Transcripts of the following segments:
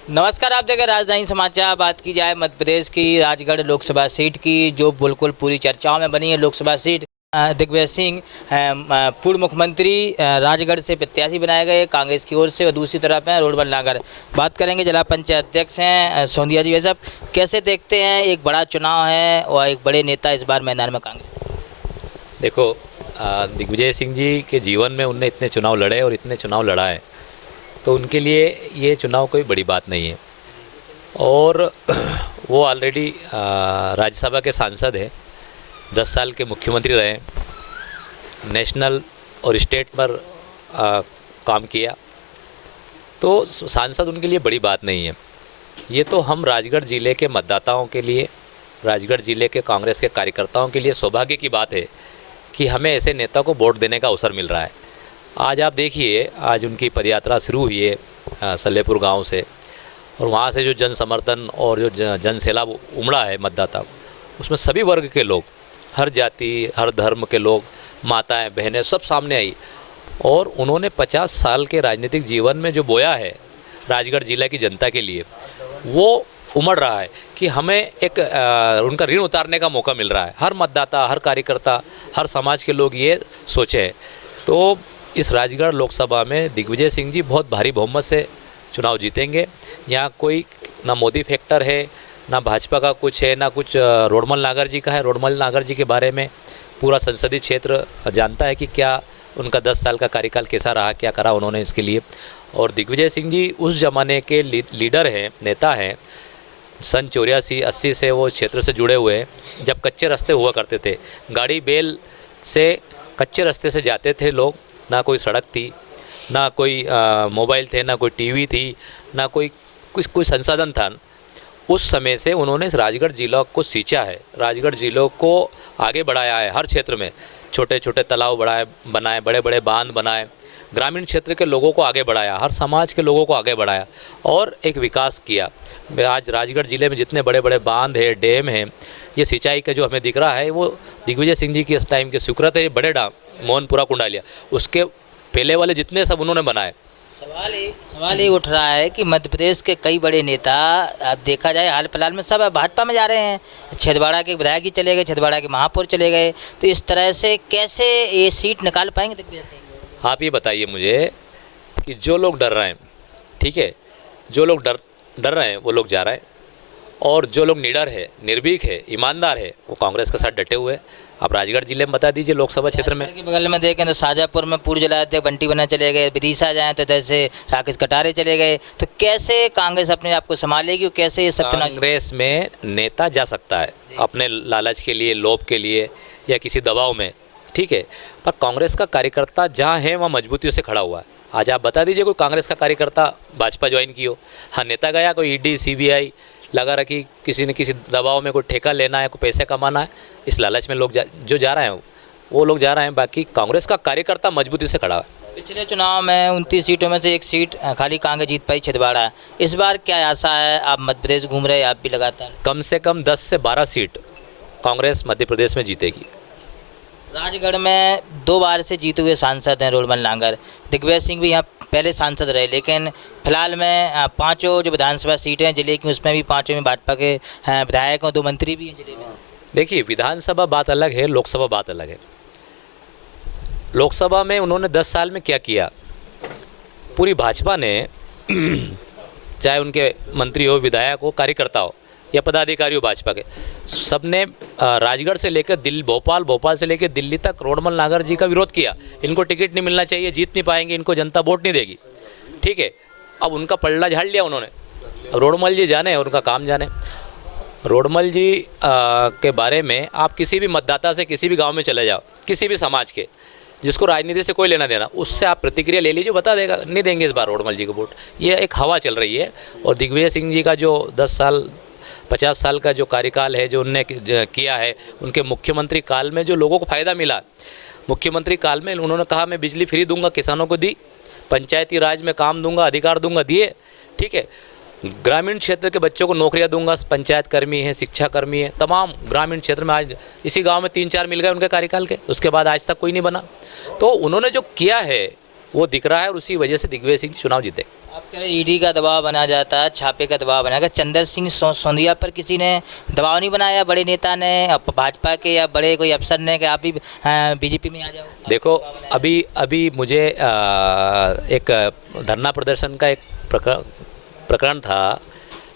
नमस्कार, आप देख रहे हैं राजधानी समाचार। बात की जाए मध्य प्रदेश की राजगढ़ लोकसभा सीट की, जो बिल्कुल पूरी चर्चाओं में बनी है लोकसभा सीट। दिग्विजय सिंह पूर्व मुख्यमंत्री राजगढ़ से प्रत्याशी बनाए गए कांग्रेस की ओर से, और दूसरी तरफ हैं रोडमल नागर। बात करेंगे, जिला पंचायत अध्यक्ष हैं सोंधिया जी। वैसे कैसे देखते हैं, एक बड़ा चुनाव है और एक बड़े नेता इस बार मैदान में कांग्रेस? देखो, दिग्विजय सिंह जी के जीवन में उनने इतने चुनाव लड़े और इतने चुनाव लड़ा है, तो उनके लिए ये चुनाव कोई बड़ी बात नहीं है। और वो ऑलरेडी राज्यसभा के सांसद हैं, 10 साल के मुख्यमंत्री रहे, नेशनल और स्टेट पर काम किया, तो सांसद उनके लिए बड़ी बात नहीं है। ये तो हम राजगढ़ ज़िले के मतदाताओं के लिए, राजगढ़ ज़िले के कांग्रेस के कार्यकर्ताओं के लिए सौभाग्य की बात है कि हमें ऐसे नेता को वोट देने का अवसर मिल रहा है। आज आप देखिए, आज उनकी पदयात्रा शुरू हुई है सलेपुर गांव से, और वहां से जो जन समर्थन और जो जन सैलाब उमड़ा है मतदाता, उसमें सभी वर्ग के लोग, हर जाति हर धर्म के लोग, माताएं बहनें सब सामने आई। और उन्होंने 50 साल के राजनीतिक जीवन में जो बोया है राजगढ़ जिला की जनता के लिए, वो उमड़ रहा है कि हमें एक उनका ऋण उतारने का मौका मिल रहा है। हर मतदाता, हर कार्यकर्ता, हर समाज के लोग ये सोचे हैं। तो इस राजगढ़ लोकसभा में दिग्विजय सिंह जी बहुत भारी बहुमत से चुनाव जीतेंगे। यहाँ कोई ना मोदी फैक्टर है, ना भाजपा का कुछ है, ना कुछ रोडमल नागर जी का है। रोडमल नागर जी के बारे में पूरा संसदीय क्षेत्र जानता है कि क्या उनका 10 साल का कार्यकाल कैसा रहा, क्या करा उन्होंने इसके लिए। और दिग्विजय सिंह जी उस ज़माने के लीडर हैं, नेता हैं। सन 84-80 से वो क्षेत्र से जुड़े हुए हैं, जब कच्चे रास्ते हुआ करते थे। गाड़ी बैल से कच्चे रास्ते से जाते थे लोग, ना कोई सड़क थी, ना कोई मोबाइल थे, ना कोई टीवी थी, ना कोई संसाधन था। उस समय से उन्होंने इस राजगढ़ जिला को सींचा है, राजगढ़ जिलों को आगे बढ़ाया है। हर क्षेत्र में छोटे छोटे तालाब बनाए, बड़े बड़े बांध बनाए, ग्रामीण क्षेत्र के लोगों को आगे बढ़ाया, हर समाज के लोगों को आगे बढ़ाया और एक विकास किया। आज राजगढ़ ज़िले में जितने बड़े बड़े बांध है, डैम हैं, ये सिंचाई का जो हमें दिख रहा है, वो दिग्विजय सिंह जी की इस टाइम की स्वीकृत है। ये बड़े डाम मोहनपुरा कुंडालिया, उसके पहले वाले जितने सब उन्होंने बनाए। सवाल ये उठ रहा है कि मध्य प्रदेश के कई बड़े नेता, अब देखा जाए हाल फिलहाल में सब भाजपा में जा रहे हैं। छिंदवाड़ा के विधायक ही चले गए, छिंदवाड़ा के महापौर चले गए, तो इस तरह से कैसे ये सीट निकाल पाएंगे दिग्विजय सिंह? आप ये बताइए मुझे कि जो लोग डर रहे हैं, ठीक है, जो लोग डर रहे हैं वो लोग जा रहे हैं, और जो लोग निडर है, निर्भीक है, ईमानदार है, वो कांग्रेस के साथ डटे हुए हैं। आप राजगढ़ जिले में बता दीजिए, लोकसभा क्षेत्र में के बगल में देखें तो शाजापुर में पूर्व जिलाध्यक्ष बंटी बना चले गए, विदिशा जाएँ तो जैसे राकेश कटारे चले गए, तो कैसे कांग्रेस अपने आप को संभालेगी और कैसे ये सब? कांग्रेस में नेता जा सकता है अपने लालच के लिए, लोभ के लिए, या किसी दबाव में, ठीक है, पर कांग्रेस का कार्यकर्ता जहाँ है वहाँ मजबूती से खड़ा हुआ है। आज आप बता दीजिए कोई कांग्रेस का कार्यकर्ता भाजपा ज्वाइन की हो? हाँ, नेता गया, कोई ईडी सीबीआई लगा रखी, किसी न किसी दबाव में कोई ठेका लेना है, कोई पैसे कमाना है, इस लालच में लोग जो जा रहे हैं वो लोग जा रहे हैं। बाकी कांग्रेस का कार्यकर्ता मजबूती से खड़ा है। पिछले चुनाव में 29 सीटों में से एक सीट खाली कांग्रेस जीत पाई, छिंदवाड़ा। इस बार क्या आशा है? आप मध्य प्रदेश घूम रहे हैं, आप भी लगातार। कम से कम 10 से 12 सीट कांग्रेस मध्य प्रदेश में जीतेगी। राजगढ़ में 2 बार से जीते हुए सांसद हैं रोडमल नागर। दिग्विजय सिंह भी यहाँ पहले सांसद रहे, लेकिन फिलहाल में 5 जो विधानसभा सीटें हैं जिले की, उसमें भी 5 में भाजपा के विधायक और 2 मंत्री भी हैं जिले में। देखिए, विधानसभा बात अलग है, लोकसभा बात अलग है। लोकसभा में उन्होंने 10 साल में क्या किया? पूरी भाजपा ने चाहे उनके मंत्री हो, विधायक हो, कार्यकर्ता हो या पदाधिकारी हो भाजपा के, सबने राजगढ़ से लेकर दिल्ली, भोपाल से लेकर दिल्ली तक रोडमल नागर जी का विरोध किया। इनको टिकट नहीं मिलना चाहिए, जीत नहीं पाएंगे, इनको जनता वोट नहीं देगी, ठीक है। अब उनका पलड़ा झाड़ लिया उन्होंने। अब रोडमल जी जाने और उनका काम जाने। रोडमल जी के बारे में आप किसी भी मतदाता से किसी भी गांव में चले जाओ, किसी भी समाज के, जिसको राजनीति से कोई लेना देना, उससे आप प्रतिक्रिया ले लीजिए, बता देगा नहीं देंगे इस बार रोडमल जी को वोट। ये एक हवा चल रही है। और दिग्विजय सिंह जी का जो 10 साल 50 साल का जो कार्यकाल है, जो उनने किया है, उनके मुख्यमंत्री काल में जो लोगों को फ़ायदा मिला, मुख्यमंत्री काल में उन्होंने कहा मैं बिजली फ्री दूंगा, किसानों को दी, पंचायती राज में काम दूंगा, अधिकार दूंगा, दिए, ठीक है। ग्रामीण क्षेत्र के बच्चों को नौकरियां दूंगा, पंचायत कर्मी है, शिक्षा कर्मी है, तमाम ग्रामीण क्षेत्र में। आज इसी गांव में 3-4 मिल गए उनके कार्यकाल के, उसके बाद आज तक कोई नहीं बना। तो उन्होंने जो किया है वो दिख रहा है, और उसी वजह से दिग्विजय सिंह चुनाव जीते। आप कह रहे ईडी का दबाव बना जाता है, छापे का दबाव बनाएगा। चंद्र सिंह सोंधिया पर किसी ने दबाव नहीं बनाया, बड़े नेता ने, भाजपा के या बड़े कोई अफसर ने, कि आप भी बीजेपी में आ जाओ? देखो, अभी अभी मुझे एक धरना प्रदर्शन का एक प्रकरण था,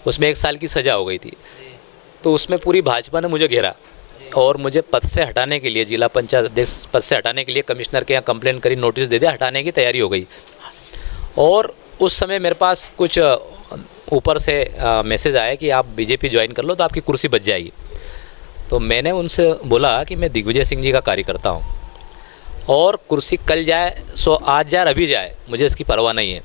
उसमें 1 साल की सज़ा हो गई थी। तो उसमें पूरी भाजपा ने मुझे घेरा और मुझे पद से हटाने के लिए, जिला पंचायत अध्यक्ष पद से हटाने के लिए कमिश्नर के यहाँ कंप्लेंट करी, नोटिस दे दिया, हटाने की तैयारी हो गई। और उस समय मेरे पास कुछ ऊपर से मैसेज आया कि आप बीजेपी ज्वाइन कर लो तो आपकी कुर्सी बच जाएगी। तो मैंने उनसे बोला कि मैं दिग्विजय सिंह जी का कार्यकर्ता हूँ और कुर्सी कल जाए सो आज जाए अभी जाए, मुझे इसकी परवाह नहीं है।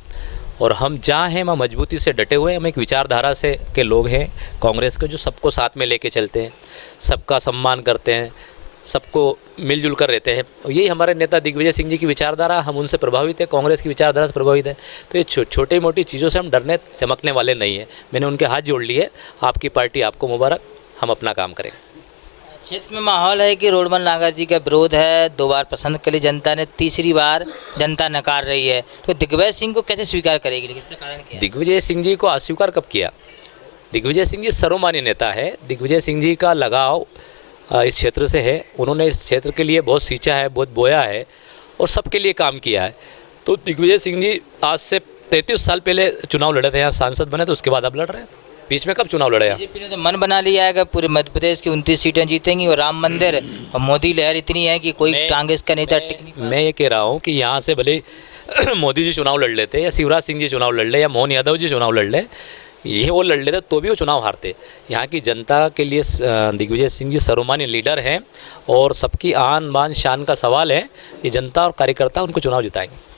और हम जहाँ हैं वहाँ मजबूती से डटे हुए हैं। हम एक विचारधारा से के लोग हैं कांग्रेस के, जो सबको साथ में लेके चलते हैं, सबका सम्मान करते हैं, सबको मिलजुल कर रहते हैं। और यही हमारे नेता दिग्विजय सिंह जी की विचारधारा, हम उनसे प्रभावित है, कांग्रेस की विचारधारा से प्रभावित है। तो ये छोटी मोटी चीज़ों से हम डरने चमकने वाले नहीं हैं। मैंने उनके हाथ जोड़ लिए, आपकी पार्टी आपको मुबारक, हम अपना काम करेंगे। क्षेत्र में माहौल है कि रोडमल नागर जी का विरोध है, 2 बार पसंद कर ली जनता ने, तीसरी बार जनता नकार रही है, तो दिग्विजय सिंह को कैसे स्वीकार करेगी? इसका कारण क्या है? दिग्विजय सिंह जी को अस्वीकार कब किया? दिग्विजय सिंह जी सर्वमान्य नेता है। दिग्विजय सिंह जी का लगाव इस क्षेत्र से है। उन्होंने इस क्षेत्र के लिए बहुत सींचा है, बहुत बोया है और सबके लिए काम किया है। तो दिग्विजय सिंह जी आज से 33 साल पहले चुनाव लड़े थे, यहाँ सांसद बने, तो उसके बाद अब लड़ रहे हैं। बीच में कब चुनाव लड़े? बीजेपी ने तो मन बना लिया है कि पूरे मध्य प्रदेश की 29 सीटें जीतेंगी और राम मंदिर और मोदी लहर इतनी है कि कोई कांग्रेस का नेता टिक नहीं। मैं ये कह रहा हूँ कि यहाँ से भले मोदी जी चुनाव लड़ लेते या शिवराज सिंह जी चुनाव लड़ ले या मोहन यादव जी चुनाव लड़ ले, ये वो लड़ लेते तो भी वो चुनाव हारते। यहाँ की जनता के लिए दिग्विजय सिंह जी सर्वमान्य लीडर हैं और सबकी आन बान शान का सवाल है। ये जनता और कार्यकर्ता उनको चुनाव जिताएंगे।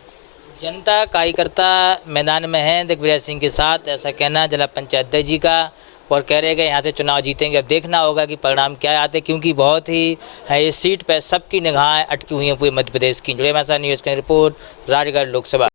जनता कार्यकर्ता मैदान में हैं दिग्विजय सिंह के साथ, ऐसा कहना जिला पंचायत अध्यक्ष जी का, और कह रहे कि यहाँ से चुनाव जीतेंगे। अब देखना होगा कि परिणाम क्या आते, क्योंकि बहुत ही इस सीट पर सबकी निगाहें अटकी हुई हैं पूरे मध्य प्रदेश की। जुड़े हमारे साथ न्यूज़ की रिपोर्ट, राजगढ़ लोकसभा।